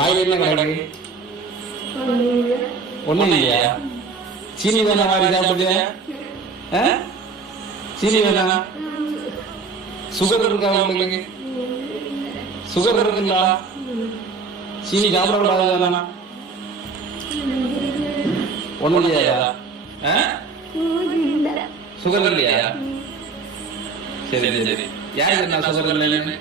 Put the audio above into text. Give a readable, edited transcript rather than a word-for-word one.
வாயில் என்ன கிடக்கு? ஒண்ணும் இல்லையா? சீனி வேணா மாதிரி சாப்பிடுங்க. சீனி வேணா? சுகர் இருக்கா உங்களுக்கு? சுகர் இருக்குங்களா? சீனி சாப்பிடக்கூடாது. ஒண்ணும் இல்லையா? சுகர் இல்லையா? சரி சரி. யாருக்கு நான் சுகர் இல்லைன்னு